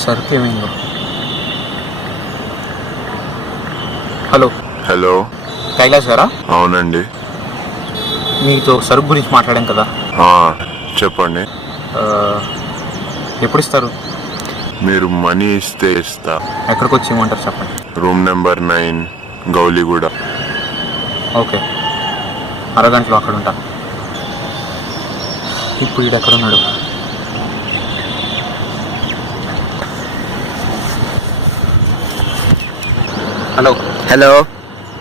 సరుకు ఏమైందో. Hello hello, Kailash గారా? అవునండి. మీతో సరుకు గురించి మాట్లాడాం కదా, చెప్పండి. ఎప్పుడు ఇస్తారు? మీరు మనీ ఇస్తే ఇస్తా. ఎక్కడికి వచ్చి ఇవ్వమంటారు చెప్పండి. Room number 9 Gowliguda. ఓకే, అరగంటలో అక్కడ ఉంటా. ఇప్పుడు వీడు ఎక్కడున్నాడు? హలో హలో,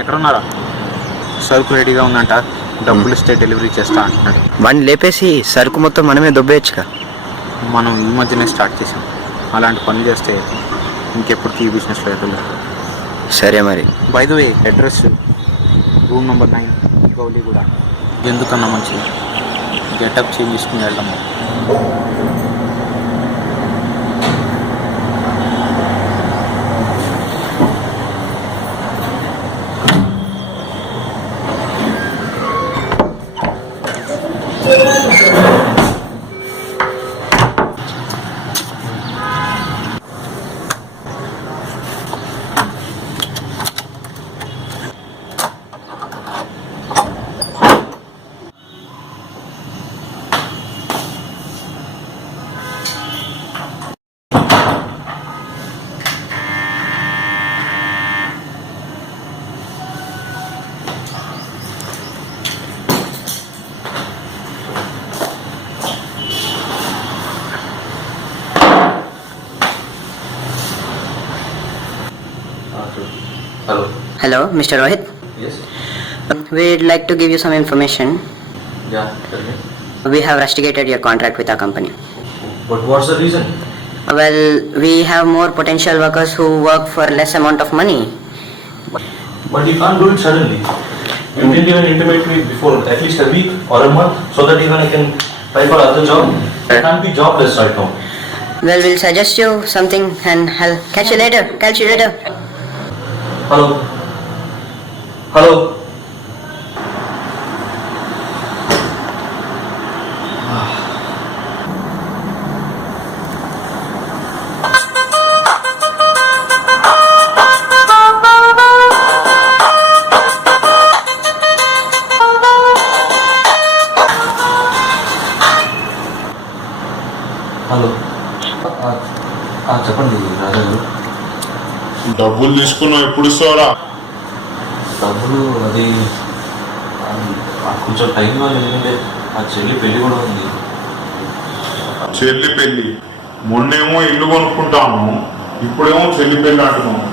ఎక్కడున్నారా? సరుకు రెడీగా ఉందంట, డబ్బులు ఇస్తే డెలివరీ చేస్తా అంటున్నాడు. వాడిని లేపేసి సరుకు మొత్తం మనమే దొబ్బేయచ్చుగా. మనం ఈ మధ్యనే స్టార్ట్ చేసాం. అలాంటి పనులు చేస్తే ఇంకెప్పటికీ ఈ బిజినెస్లో ఎదగలేదు. సరే మరి. By the way, address room number 9 Gowliguda. ఎందుకన్నా మంచిది గెటప్ చేంజ్ చేసుకుని వెళ్దాము. Hello. Hello, Mr. Rohit. Yes. We'd like to give you some information. Yeah, tell me. We have rusticated your contract with our company. But what's the reason? Well, we have more potential workers who work for less amount of money. But you can't do it suddenly. You didn't even intimate me before, at least a week or a month, so that even I can try for other job. I can't be jobless right now. Well, we'll suggest you something and I'll catch you later. Catch you later. Hello. Hello. Hello, చెప్పండి రాజా గారు. డబ్బులు తీసుకున్నావు, ఎప్పుడు ఇస్తావరా? డబ్బులు అది కొంచెం time కావాలి, ఎందుకంటే ఆ చెల్లి పెళ్లి కూడా ఉంది. చెల్లి పెళ్లి? మొన్నేమో ఇల్లు కొనుక్కుంటాను, ఇప్పుడేమో చెల్లి పెళ్లి అంటున్నావు.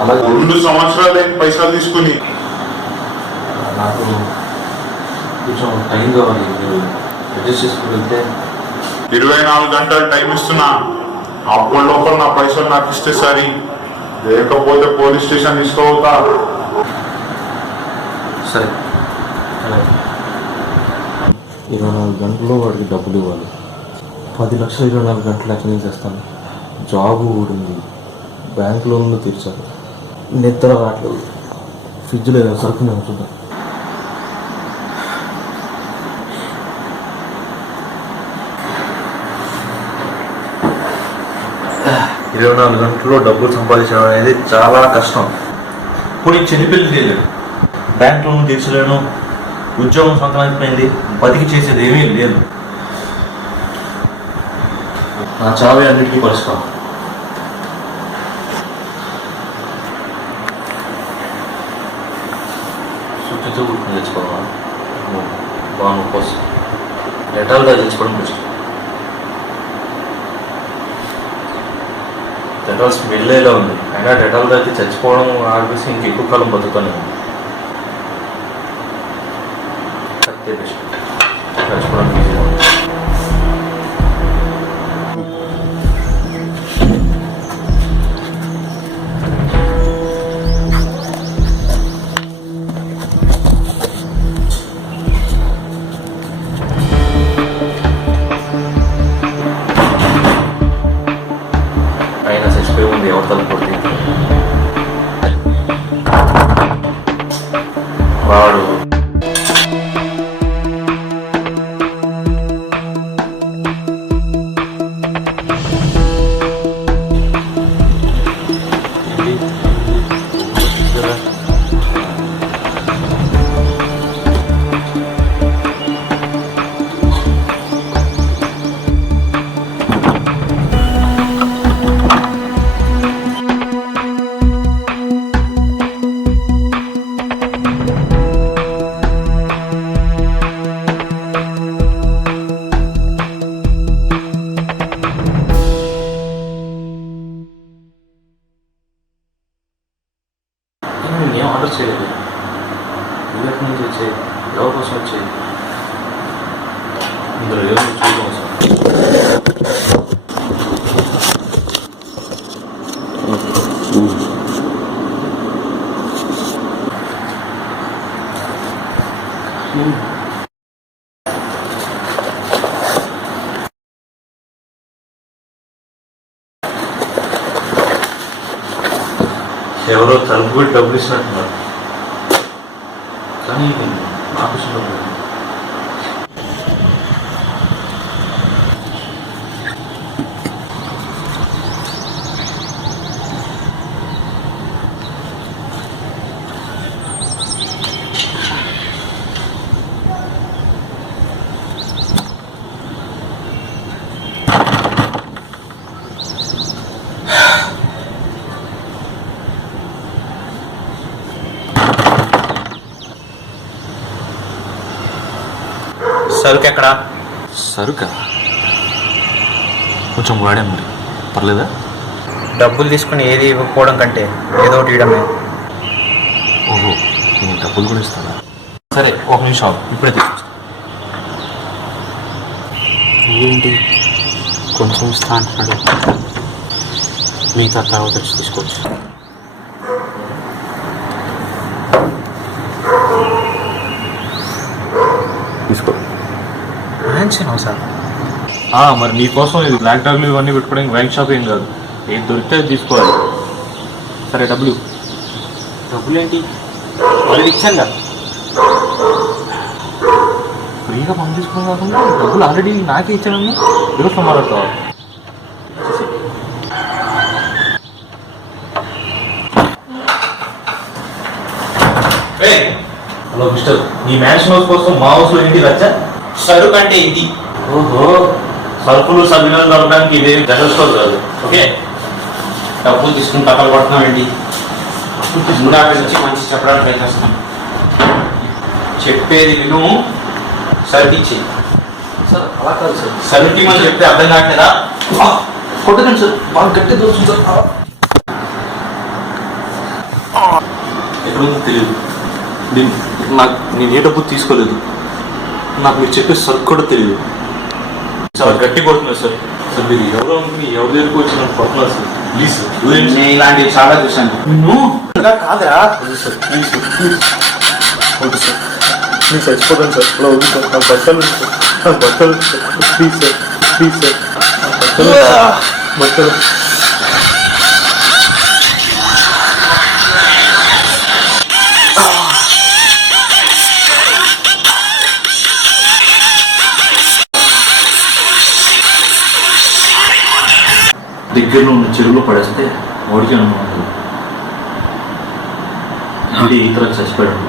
అలాగే 2 సంవత్సరాలు పైసలు తీసుకుని. నాకు కొంచెం టైం కావాలి, మీరు అడ్జస్ట్ చేసుకుని వెళ్తే. 24 గంటలు టైం ఇస్తున్నా, అప్పటి లోపల నా పైసలు నాకు ఇస్తే సరి, లేకపోతే పోలీస్ స్టేషన్ తీసుకోవతా. సరే, 24 గంటల్లో వాడికి డబ్బులు ఇవ్వాలి. 10 లక్షలు 24 గంటలు ఎక్కడి నుంచి చేస్తాను? జాబు ఊడింది, బ్యాంక్ లోన్లు తీర్చాలి, నిద్ర రావట్లేదు, ఫ్రిడ్జ్లో సరుకు నేను చూద్దాం. 24 గంటల్లో డబ్బులు సంపాదించడం అనేది చాలా కష్టం. కొన్ని చెల్లిపెళ్ళి చేయలేను, బ్యాంక్ లోన్ తీర్చలేను, ఉద్యోగం సంక్రాంతిపోయింది, బతికి చేసేది ఏమీ లేదు. నా చావే అన్నిటికీ పరిష్కారం. సుఖితో గుర్తుని తెచ్చుకోవాలి బాగా కోసం లెటర్గా తెచ్చుకోవడం బెస్ట్. డెటాల్ స్మెల్లేలా ఉంది, అయినా డెటాల్గా అయితే చచ్చిపోవడం ఆడిపిస్తే ఇంకెక్కువ కాలం బతుకుతాను. అంతే బెస్ట్, చచ్చిపోవడం ఈజీగా ఉంది. అయినా చచ్చిపోయి ఉంది, ఎవరు తలుపుకుంటే వాడు ఏం ఆర్డర్ చేయలేదు. ఎక్కడి నుంచి వచ్చాయి, ఎవరి కోసం వచ్చాయి, ఇందులో ఏమో చూడడం అవసరం. ఎవరో తలుపు డబ్బులు ఇచ్చినట్టున్నారు, కానీ నాకు ఇష్టం. సరుకు ఎక్కడా? సరుకా? కొంచెం వాడాను, మరి పర్లేదా? డబ్బులు తీసుకుని ఏది ఇవ్వకపోవడం కంటే ఏదో ఒకటి ఇవ్వడమే. ఓహో, నేను డబ్బులు కూడా ఇస్తాను. సరే, ఒక నిమిషం, ఇప్పుడే తీసుకొస్తాను. ఏంటి కొంచెం ఇస్తా అంటున్నాడు, మిగతా తర్వాత వచ్చి తీసుకోవచ్చు. తీసుకో. సార్ మరి నీకోసం ఇది బ్లాక్ డాగ్లు ఇవన్నీ పెట్టుకోవడానికి వైన్ షాప్ ఏం కాదు, ఏది దొరికితే అది తీసుకోవాలి. సరే, డబ్బులు ఏంటి వాళ్ళు ఇచ్చాను కదా, ఫ్రీగా మనం తీసుకోవడం కాకుండా డబ్బులు ఆల్రెడీ నాకే ఇచ్చానని ఎవరు మాట్లాడతావా? హలో మిస్టర్, ఈ మ్యాన్షన్ హౌస్ కోసం మా హౌస్లో ఏంటి రచ్చ? సరుకు అంటే ఇది. ఓహో, సరుకులు సభ్యులను దొరకడానికి ఇదేమి జనరల్ స్టోర్ కాదు. ఓకే, డబ్బులు తీసుకుని పక్కన పడుతున్నామండి. ముందాక నుంచి మంచి చెప్పడానికి ప్రయత్నిస్తాం. చెప్పేది విను, సరుకు ఇచ్చి. సార్ అలా కాదు సార్, సరుకు అని చెప్తే అర్థం కావట్లేదా? కొట్టకండి సార్, బాగా గట్టి దోస్తుంది సార్. ఎక్కడుందో తెలియదు, నేను ఏ డబ్బు తీసుకోలేదు, నాకు మీరు చెప్పే సరుకు కూడా తెలియదు. చాలా గట్టి కొడుతున్నారు సార్. సార్ మీరు ఎవరో అనుకుని ఎవరి దగ్గరికి వచ్చి నన్ను కొడుతున్నారు సార్. ప్లీజ్ సార్, నేను ఇలాంటివి చాలా చూశాను. నిన్ను కాదురా. Sir please sir, please okay sir, నేను చచ్చిపోతాను సార్. అలా ఉంది సార్, నా బట్టలు సార్, నా బట్టలు sir, please sir, please sir, బట్టలు. దగ్గరలో ఉన్న చెరువులో పడేస్తే వాడికి అనుమానం అంటే ఇతర చచ్చిపోయాడు.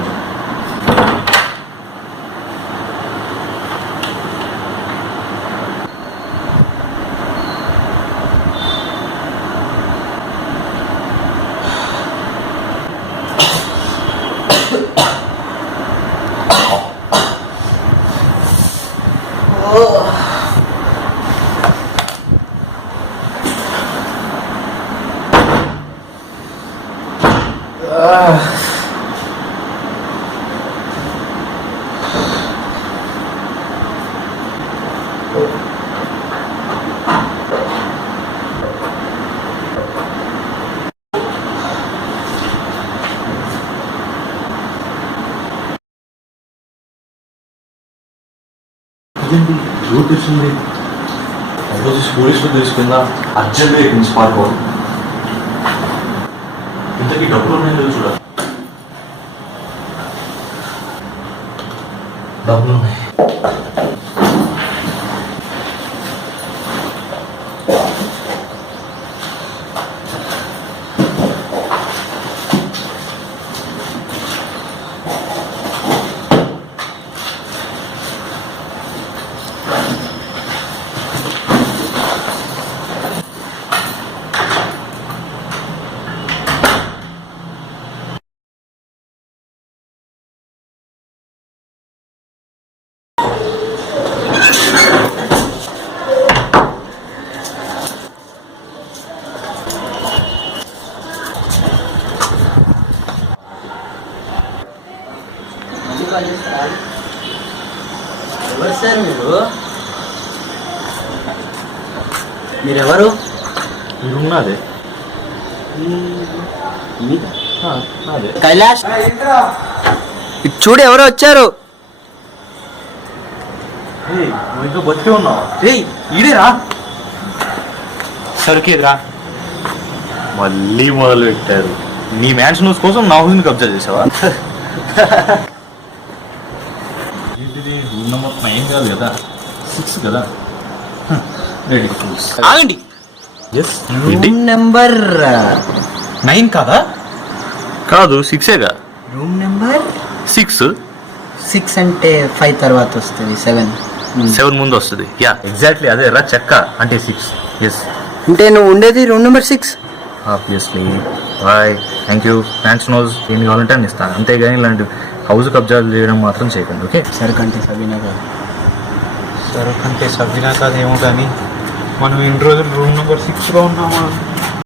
ఇదేంటి రూట్ వచ్చింది? రోజు పోలీసులు తెలుసుకుందా అర్జెంట్గా ఇక్కడ నుంచి పారిపోవాలి. ఇంతకీ డబ్బులు ఉన్నాయో లేదో చూడాలి. డబ్బులు ఉన్నాయి. ఎవరు సార్ మీరెవరు? మీరు ఉన్నదే కైలాష్, ఇటు చూడు ఎవరో వచ్చారు. నువ్వు ఇంకా బతికే ఉన్నావు. ఈడేరా సరికేదిరా మళ్ళీ మొదలు పెట్టారు. నీ మ్యాన్షన్ హౌస్ కోసం నా హౌస్ని కబ్జా చేసావా? రూమ్ నెంబర్ 9 కాదు కదా, 6 కదా. రెడీ ఆగండి. రూమ్ నెంబర్ 9 కాదా? కాదు 6ఏగా. రూమ్ నెంబర్ 6 6 అంటే 5 తర్వాత వస్తుంది 7 ముందు వస్తుంది. యా ఎగ్జాక్ట్లీ అదే రా చెక్క అంటే 6. ఎస్ అంటే నువ్వు ఉండేది room number 6. Obviously. Bye, thank you. Mansion house ఏమి కావాలంటే అని ఇస్తాను, అంతేగాని ఇలాంటి హౌస్ కబ్జాలు చేయడం మాత్రం చేయకండి. ఓకే సరుకంటే సబీనా కాదు. సరుకు అంటే సబ్బినా కాదేమో కానీ మనం ఇన్ని రోజులు రూమ్ నెంబర్ 6లో ఉన్నామా?